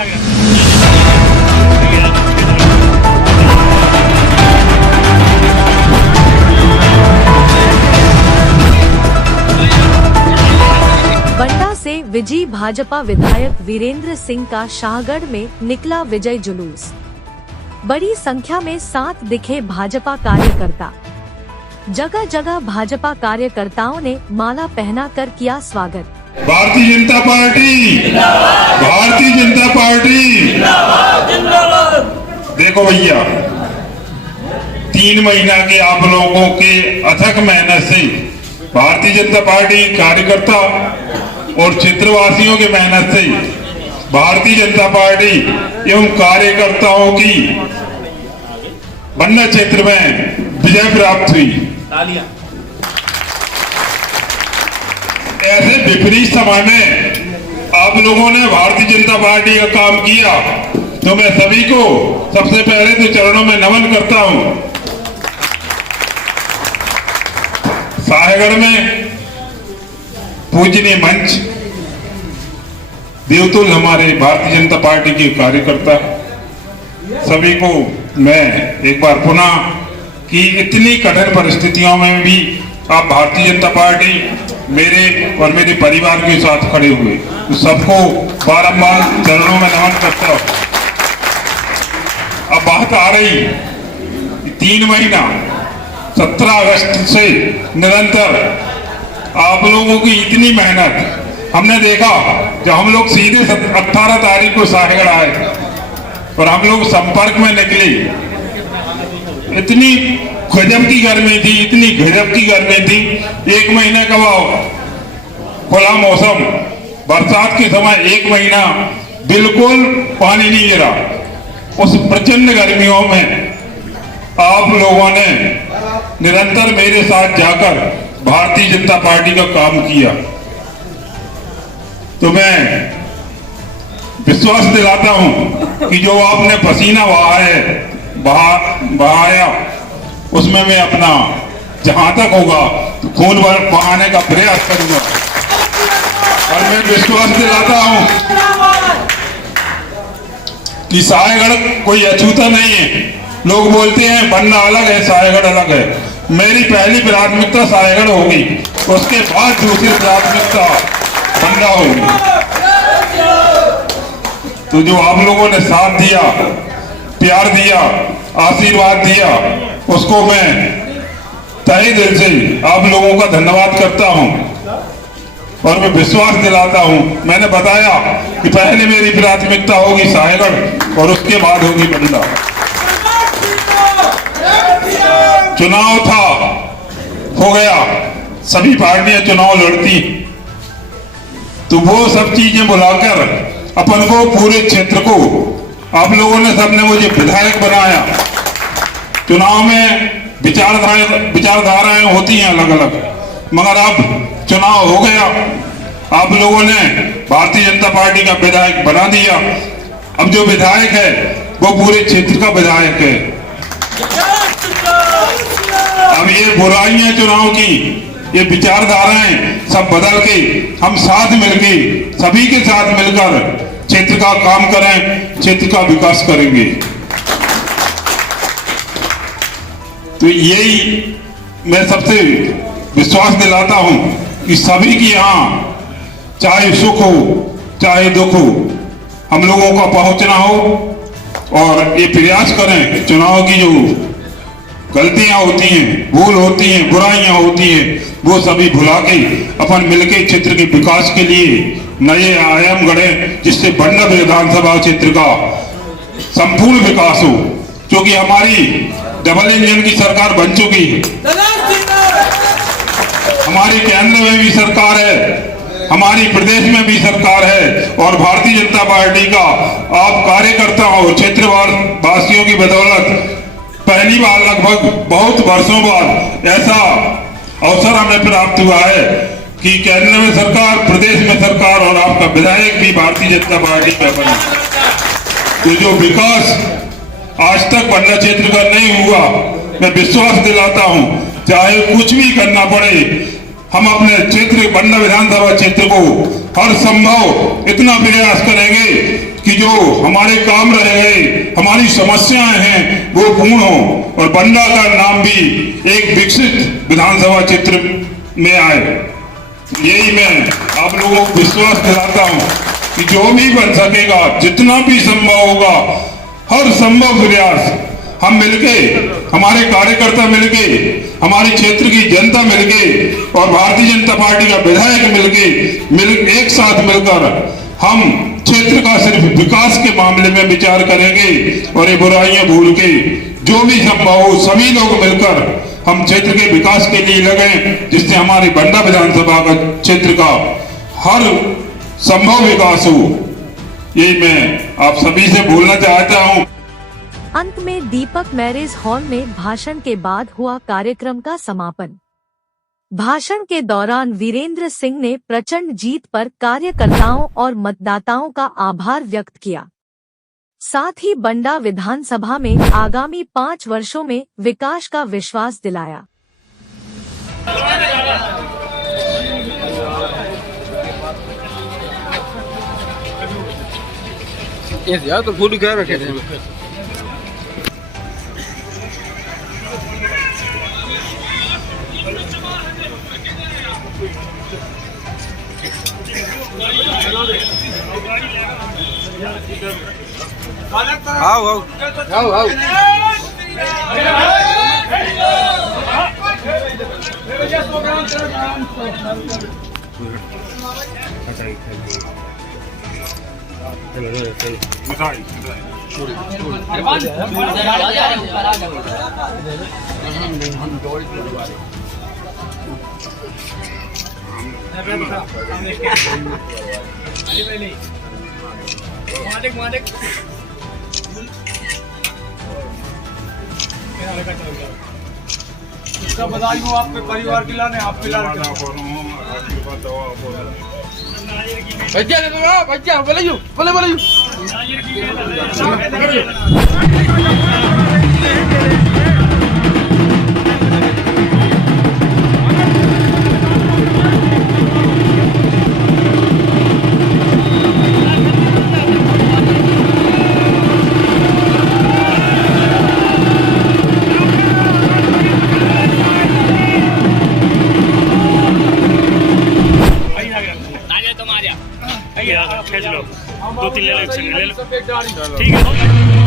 बंटा से विजयी भाजपा विधायक वीरेंद्र सिंह का शाहगढ़ में निकला विजय जुलूस। बड़ी संख्या में साथ दिखे भाजपा कार्यकर्ता। जगह जगह भाजपा कार्यकर्ताओं ने माला पहनाकर किया स्वागत। भारतीय जनता पार्टी जिंदाबाद, भारतीय जनता पार्टी जिंदाबाद, जिंदाबाद। देखो भैया, 3 महीना के आप लोगों के अथक मेहनत से भारतीय जनता पार्टी कार्यकर्ता और क्षेत्रवासियों के मेहनत से भारतीय जनता पार्टी एवं कार्यकर्ताओं की बन्ना क्षेत्र में विजय प्राप्त हुई। ऐसे विपरीत समय में आप लोगों ने भारतीय जनता पार्टी का काम किया, तो मैं सभी को सबसे पहले तो चरणों में नमन करता हूं। शाहगढ़ में पूजनीय मंच देवतुल हमारे भारतीय जनता पार्टी के कार्यकर्ता सभी को मैं एक बार पुनः कि इतनी कठिन परिस्थितियों में भी आप भारतीय जनता पार्टी मेरे और मेरे परिवार के साथ खड़े हुए, तो सबको बारंबार चरणों में नमन करता हूं। अब बात आ रही 3 महीना 17 अगस्त से निरंतर आप लोगों की इतनी मेहनत हमने देखा। जब हम लोग सीधे 18 तारीख को शाहगढ़ आए और हम लोग संपर्क में निकले, इतनी गजब की गर्मी थी, इतनी गजब की गर्मी थी। 1 महीने का खुला मौसम, बरसात के समय 1 महीना बिल्कुल पानी नहीं गिरा। उस प्रचंड गर्मियों में आप लोगों ने निरंतर मेरे साथ जाकर भारतीय जनता पार्टी का काम किया, तो मैं विश्वास दिलाता हूं कि जो आपने पसीना बहाया उसमें मैं अपना जहां तक होगा तो खून बहाने का प्रयास करूंगा। और मैं विश्वास दिलाता हूं कि शाहगढ़ कोई अछूता नहीं है। लोग बोलते हैं बन्ना अलग है, शाहगढ़ अलग है। मेरी पहली प्राथमिकता शाहगढ़ होगी, उसके बाद दूसरी प्राथमिकता बन्ना होगी। तो जो आप लोगों ने साथ दिया, प्यार दिया, आशीर्वाद दिया, उसको मैं तहे दिल से आप लोगों का धन्यवाद करता हूं। और मैं विश्वास दिलाता हूं, मैंने बताया कि पहले मेरी प्राथमिकता होगी शाहगढ़ और उसके बाद होगी बंदा। चुनाव था, हो गया, सभी पार्टियां चुनाव लड़ती, तो वो सब चीजें बुलाकर अपन को, पूरे क्षेत्र को, आप लोगों ने सबने मुझे विधायक बनाया। चुनाव में विचारधाराएं होती हैं अलग अलग, मगर अब चुनाव हो गया, आप लोगों ने भारतीय जनता पार्टी का विधायक बना दिया। अब जो विधायक है वो पूरे क्षेत्र का विधायक है। अब ये बुराइयां चुनाव की, ये विचारधाराएं सब बदल के हम साथ मिलके, सभी के साथ मिलकर क्षेत्र का काम करें, क्षेत्र का विकास करेंगे। तो यही मैं सबसे विश्वास दिलाता हूं कि सभी की यहाँ चाहे सुख हो चाहे दुख हो, हम लोगों का पहुंचना हो और ये प्रयास करें चुनाव की जो गलतियां होती हैं, भूल होती हैं, बुराइयां होती हैं, वो सभी भुला के अपन मिलके क्षेत्र के विकास के लिए नए आयाम गढ़े, जिससे बन्ना विधानसभा क्षेत्र का संपूर्ण विकास हो। क्योंकि हमारी डबल इंजन की सरकार बन चुकी है, हमारी केंद्र में भी सरकार है, हमारी प्रदेश में भी सरकार है, और भारतीय जनता पार्टी का आप कार्यकर्ता हो, क्षेत्र वासियों की बदौलत पहली बार लगभग बहुत वर्षों बाद ऐसा अवसर हमें प्राप्त हुआ है कि केंद्र में सरकार, प्रदेश में सरकार और आपका विधायक भी भारतीय जनता पार्टी का बना। तो जो विकास आज तक बन्ना क्षेत्र का नहीं हुआ, मैं विश्वास दिलाता हूं चाहे कुछ भी करना पड़े, हम अपने क्षेत्र बन्ना विधानसभा क्षेत्र को हर संभव इतना प्रयास करेंगे कि जो हमारे काम रह गए, हमारी समस्याएं हैं वो पूर्ण हो और बंडा का नाम भी एक विकसित विधानसभा क्षेत्र में आए। यही मैं आप लोगों को विश्वास दिलाता हूं कि जो भी बन सकेगा, जितना भी संभव होगा, हर संभव प्रयास हम मिलके, हमारे कार्यकर्ता मिलके, हमारे क्षेत्र की जनता मिलके और भारतीय जनता पार्टी का विधायक मिलके एक साथ मिलकर हम क्षेत्र का सिर्फ विकास के मामले में विचार करेंगे और ये बुराइयां भूल के जो भी संभव हो सभी लोग मिलकर हम क्षेत्र के विकास के लिए लगे, जिससे हमारी बंडा विधानसभा का क्षेत्र का हर संभव विकास हो। यही मैं आप सभी से बोलना चाहता हूँ। अंत में दीपक मैरिज हॉल में भाषण के बाद हुआ कार्यक्रम का समापन। भाषण के दौरान वीरेंद्र सिंह ने प्रचंड जीत पर कार्यकर्ताओं और मतदाताओं का आभार व्यक्त किया। साथ ही बंडा विधानसभा में आगामी 5 वर्षों में विकास का विश्वास दिलाया। यार तो फूल क्या रखे थे। आओ आओ आओ आओ इसका बधाई हो आपके परिवार की लाने आप पिला बच्चा बोले बोले खींच लो, 2-3 ले लो, ठीक है।